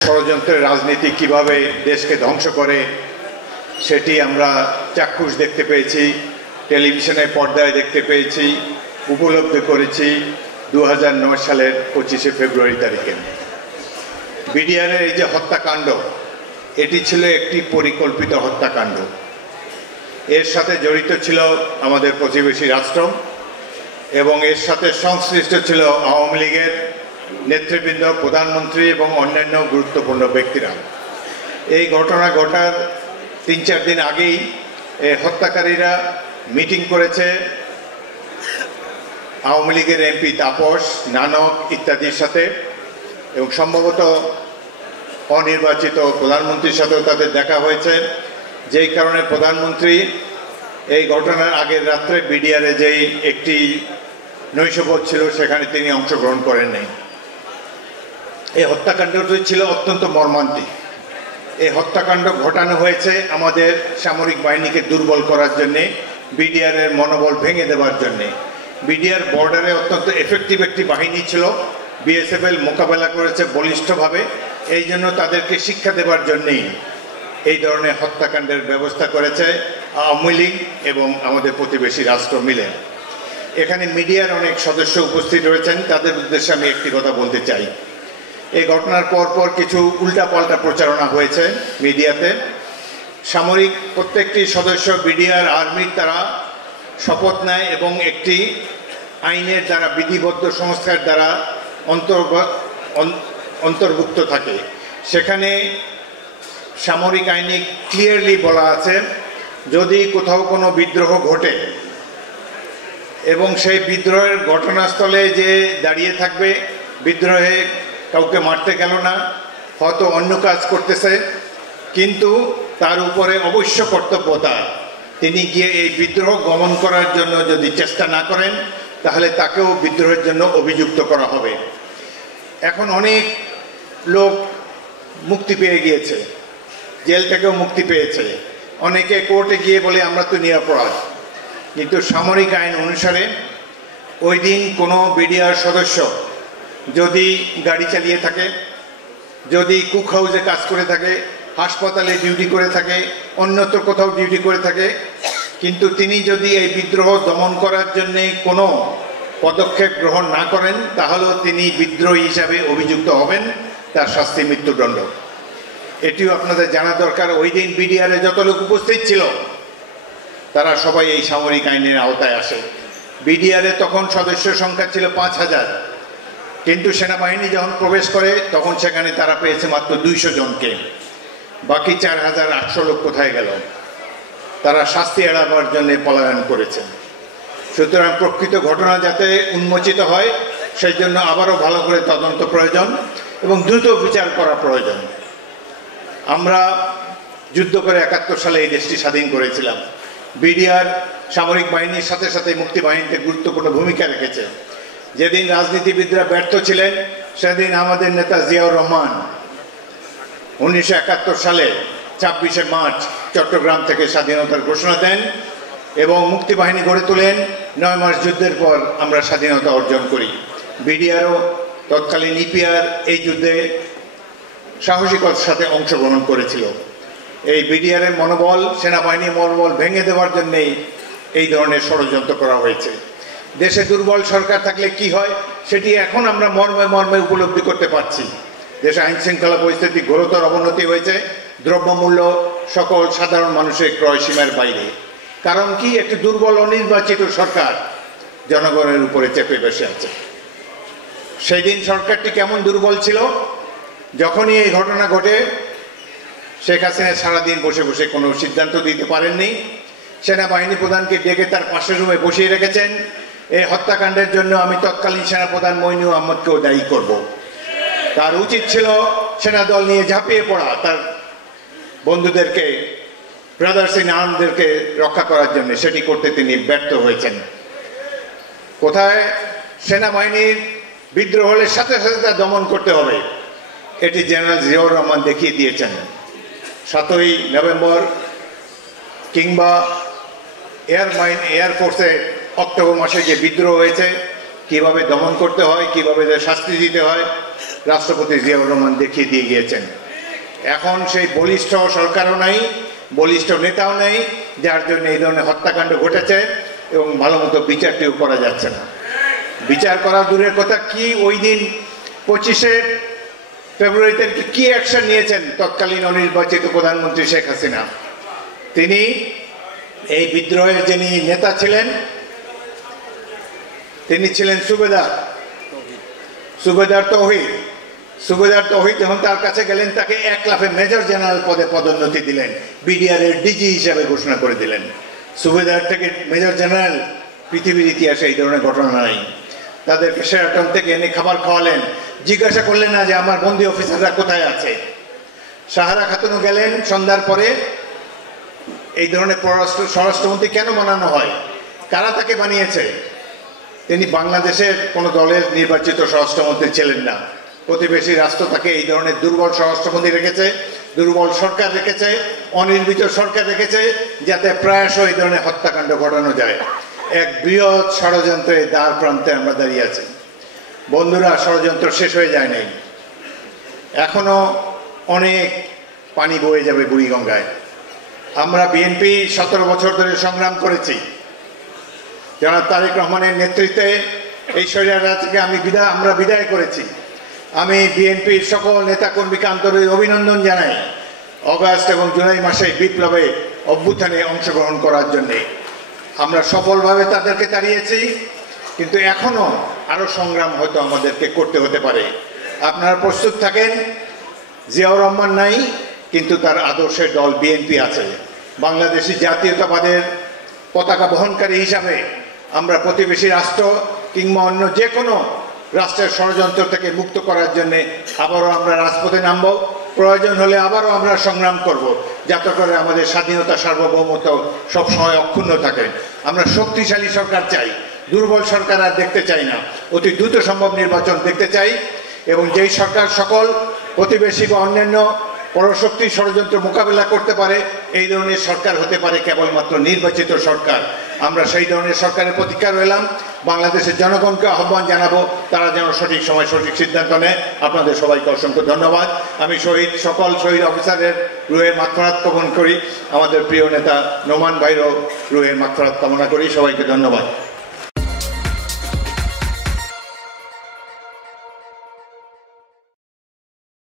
ষড়যন্ত্রের রাজনীতি কিভাবে দেশকে ধ্বংস করে সেটি আমরা চাক্ষুষ দেখতে পেয়েছি, টেলিভিশনের পর্দায় দেখতে পেয়েছি, উপলব্ধি করেছি 2009 সালের 25শে ফেব্রুয়ারি তারিখে। বিডিআরের এই যে হত্যাকাণ্ড, এটি ছিল একটি পরিকল্পিত হত্যাকাণ্ড। এর সাথে জড়িত ছিল আমাদের প্রতিবেশী রাষ্ট্র এবং এর সাথে সংশ্লিষ্ট ছিল আওয়ামী লীগের নেতৃবৃন্দ, প্রধানমন্ত্রী এবং অন্যান্য গুরুত্বপূর্ণ ব্যক্তিরা। এই ঘটনা ঘটার 3-4 দিন আগেই হত্যাকারীরা মিটিং করেছে আওয়ামী লীগের এমপি তাপস, নানক ইত্যাদির সাথে, এবং সম্ভবত অনির্বাচিত প্রধানমন্ত্রীর সাথেও তাদের দেখা হয়েছে। যেই কারণে প্রধানমন্ত্রী এই ঘটনার আগের রাত্রে বিডিআরে যেই একটি নৈশভোজ ছিল সেখানে তিনি অংশগ্রহণ করেন নাই। এই হত্যাকাণ্ডটি ছিল অত্যন্ত মর্মান্তিক। এই হত্যাকাণ্ড ঘটানো হয়েছে আমাদের সামরিক বাহিনীকে দুর্বল করার জন্যে, বিডিআরের মনোবল ভেঙে দেওয়ার জন্যে। বিডিআর বর্ডারে অত্যন্ত এফেক্টিভ একটি বাহিনী ছিল, বিএসএফএল মোকাবেলা করেছে বলিষ্ঠভাবে। এই জন্য তাদেরকে শিক্ষা দেওয়ার জন্যেই এই ধরনের হত্যাকাণ্ডের ব্যবস্থা করেছে আওয়ামী লীগ এবং আমাদের প্রতিবেশী রাষ্ট্র মিলে। এখানে মিডিয়ার অনেক সদস্য উপস্থিত রয়েছেন, তাদের উদ্দেশ্যে আমি একটি কথা বলতে চাই। এই ঘটনার পরপর কিছু উল্টাপাল্টা প্রচারণা হয়েছে মিডিয়াতে। সামরিক প্রত্যেকটি সদস্য বিডিআর আর্মির দ্বারা শপথ নেয় এবং একটি আইনের দ্বারা, বিধিবদ্ধ সংস্থার দ্বারা অন্তর্ভুক্ত থাকে। সেখানে সামরিক আইনে ক্লিয়ারলি বলা আছে, যদি কোথাও কোনো বিদ্রোহ ঘটে এবং সেই বিদ্রোহের ঘটনাস্থলে যে দাঁড়িয়ে থাকবে, বিদ্রোহে কাউকে মারতে গেল না, হয়তো অন্য কাজ করতেছে, কিন্তু তার উপরে অবশ্য কর্তব্য তার, তিনি গিয়ে এই বিদ্রোহ দমন করার জন্য যদি চেষ্টা না করেন তাহলে তাকেও বিদ্রোহের জন্য অভিযুক্ত করা হবে। এখন অনেক লোক মুক্তি পেয়ে গিয়েছে, জেল থেকেও মুক্তি পেয়েছে, অনেকে কোর্টে গিয়ে বলে আমরা তো নিরপরাধ। কিন্তু সামরিক আইন অনুসারে ওই দিন কোনো বিডিআর সদস্য যদি গাড়ি চালিয়ে থাকে, যদি কুক হাউসে কাজ করে থাকে, হাসপাতালে ডিউটি করে থাকে, অন্যত্র কোথাও ডিউটি করে থাকে, কিন্তু তিনি যদি এই বিদ্রোহ দমন করার জন্যে কোনো পদক্ষেপ গ্রহণ না করেন তাহলেও তিনি বিদ্রোহী হিসাবে অভিযুক্ত হবেন, তার শাস্তি মৃত্যুদণ্ড। এটিও আপনাদের জানা দরকার। ওই দিন বিডিআরে যত লোক উপস্থিত ছিল তারা সবাই এই সামরিক আইনের আওতায় আসে। বিডিআরে তখন সদস্য সংখ্যা ছিল 5000, কিন্তু সেনাবাহিনী যখন প্রবেশ করে তখন সেখানে তারা পেয়েছে মাত্র 200 জনকে। বাকি 4800 লোক কোথায় গেল? তারা শাস্তি এড়াবার জন্য পলায়ন করেছে। সুতরাং প্রকৃত ঘটনা যাতে উন্মোচিত হয় সেই জন্য আবারও ভালো করে তদন্ত প্রয়োজন এবং দ্রুত বিচার করা প্রয়োজন। আমরা যুদ্ধ করে 71 সালে এই দেশটি স্বাধীন করেছিলাম। বিডিআর সামরিক বাহিনীর সাথে সাথে মুক্তি বাহিনীতে গুরুত্বপূর্ণ ভূমিকা রেখেছে। যেদিন রাজনীতিবিদরা ব্যর্থ ছিলেন সেদিন আমাদের নেতা জিয়াউর রহমান 1971 সালে 26শে মার্চ চট্টগ্রাম থেকে স্বাধীনতার ঘোষণা দেন এবং মুক্তি বাহিনী গড়ে তোলেন। 9 মাস যুদ্ধের পর আমরা স্বাধীনতা অর্জন করি। বিডিআরও তৎকালীন ইপিআর এই যুদ্ধে সাহসিকতার সাথে অংশগ্রহণ করেছিল। এই বিডিআরের মনোবল, সেনাবাহিনীর মনোবল ভেঙে দেওয়ার জন্যেই এই ধরনের ষড়যন্ত্র করা হয়েছে। দেশে দুর্বল সরকার থাকলে কি হয় সেটি এখন আমরা মর্মে মর্মে উপলব্ধি করতে পারছি। দেশে আইন শৃঙ্খলা পরিস্থিতি ঘোরতর অবনতি হয়েছে, দ্রব্যমূল্য সকল সাধারণ মানুষের ক্রয় সীমার বাইরে। কারণ কি? একটি দুর্বল অনির্বাচিত সরকার জনগণের উপরে চেপে বসে আছে। সেই দিন সরকারটি কেমন দুর্বল ছিল? যখনই এই ঘটনা ঘটে শেখ হাসিনা সারাদিন বসে বসে কোনো সিদ্ধান্ত দিতে পারেননি। সেনাবাহিনী প্রধানকে ডেকে তার পাশের রুমে বসিয়ে রেখেছেন। এই হত্যাকাণ্ডের জন্য আমি তৎকালীন সেনাপ্রধান মইনু আহমদকেও দায়ী করব। তার উচিত ছিল সেনাদল নিয়ে ঝাঁপিয়ে পড়া, তার বন্ধুদেরকে, ব্রাদার্স ইন আর্মদেরকে রক্ষা করার জন্য। সেটি করতে তিনি ব্যর্থ হয়েছেন। কোথায় সেনাবাহিনীর বিদ্রোহ হলে সাথে সাথে তা দমন করতে হবে, এটি জেনারেল জিয়াউর রহমান দেখিয়ে দিয়েছেন। 7ই নভেম্বর কিংবা এয়ারফোর্সে অক্টোবর মাসে যে বিদ্রোহ হয়েছে, কিভাবে দমন করতে হয়, কিভাবে শাস্তি দিতে হয়, রাষ্ট্রপতি জিয়াউর রহমান দেখিয়ে দিয়ে গিয়েছেন। এখন সেই বলিষ্ঠ সরকারও নাই, বলিষ্ঠ নেতাও নেই, যার জন্য এই ধরনের হত্যাকাণ্ড ঘটেছে এবং ভালো মতো বিচারটিও করা যাচ্ছে না। বিচার করা দূরের কথা, কি ওই দিন 25শে ফেব্রুয়ারিতে কি অ্যাকশন নিয়েছেন তৎকালীন অনির্বাচিত প্রধানমন্ত্রী শেখ হাসিনা? তিনি এই বিদ্রোহের যিনি নেতা ছিলেন তিনি ছিলেন সুবেদার তৌহিদ। যখন তার কাছে গেলেন তাকে 1 লাফে মেজর জেনারেল পদে পদোন্নতি দিলেন, বিডিআর এর ডিজি হিসাবে ঘোষণা করে দিলেন। সুবেদার থেকে মেজর জেনারেল, পৃথিবীর ইতিহাসে এই ধরনের ঘটনা নাই। তাদেরকে শেরাটন থেকে এনে খাবার খাওয়ালেন, জিজ্ঞাসা করলেন না যে আমার বন্দী অফিসাররা কোথায় আছে। সাহারা খাতুনও গেলেন সন্ধ্যার পরে। এই ধরনের স্বরাষ্ট্রমন্ত্রী কেন বানানো হয়? কারা তাকে বানিয়েছে? তিনি বাংলাদেশের কোনো দলের নির্বাচিত স্বরাষ্ট্রমন্ত্রী ছিলেন না। প্রতিবেশী রাষ্ট্র তাকে এই ধরনের দুর্বল স্বরাষ্ট্রমন্ত্রী রেখেছে, দুর্বল সরকার রেখেছে, অনির্বাচিত সরকার রেখেছে, যাতে প্রায়শ এই ধরনের হত্যাকাণ্ড ঘটানো যায়। এক বৃহৎ ষড়যন্ত্রের দ্বার প্রান্তে আমরা দাঁড়িয়ে আছি। বন্ধুরা, ষড়যন্ত্র শেষ হয়ে যায় নাই, এখনো অনেক পানি বয়ে যাবে বুড়িগঙ্গায়। আমরা বিএনপি 17 বছর ধরে সংগ্রাম করেছি। জনাব তারেক রহমানের নেতৃত্বে এই স্বৈরাচারকে আমরা বিদায় করেছি। আমি বিএনপির সকল নেতাকর্মীকে আন্তরিক অভিনন্দন জানাই অগাস্ট এবং জুলাই মাসে বিপ্লবে অভ্যুত্থানে অংশগ্রহণ করার জন্যে। আমরা সফলভাবে তাদেরকে তাড়িয়েছি, কিন্তু এখনও আরও সংগ্রাম হয়তো আমাদেরকে করতে হতে পারে। আপনারা প্রস্তুত থাকেন। জিয়াউর রহমান নাই, কিন্তু তার আদর্শের দল বিএনপি আছে। বাংলাদেশি জাতীয়তাবাদের পতাকা বহনকারী হিসাবে আমরা প্রতিবেশী রাষ্ট্র কিংবা অন্য যে কোনো রাষ্ট্রের ষড়যন্ত্র থেকে মুক্ত করার জন্যে আবারও আমরা রাজপথে নামব। প্রয়োজন হলে আবারও আমরা সংগ্রাম করব, যাতে করে আমাদের স্বাধীনতা সার্বভৌমত্ব সবসময় অক্ষুণ্ণ থাকে। আমরা শক্তিশালী সরকার চাই, দুর্বল সরকার আর দেখতে চাই না। অতি দ্রুত সম্ভব নির্বাচন দেখতে চাই, এবং যেই সরকার সকল প্রতিবেশী বা অন্যান্য পরশক্তি ষড়যন্ত্র মোকাবেলা করতে পারে, এই ধরনের সরকার হতে পারে কেবলমাত্র নির্বাচিত সরকার। আমরা সেই ধরনের সরকারের প্রতীক্ষা রইলাম। বাংলাদেশের জনগণকে আহ্বান জানাবো তারা যেন সঠিক সময় সঠিক সিদ্ধান্ত নেয়। আপনাদের সবাইকে অসংখ্য ধন্যবাদ। আমি সকল শহীদ অফিসারের রুহের মাগফিরাত কামনা করি। আমাদের প্রিয় নেতা নোমান ভাইরও রুহের মাগফিরাত কামনা করি। সবাইকে ধন্যবাদ।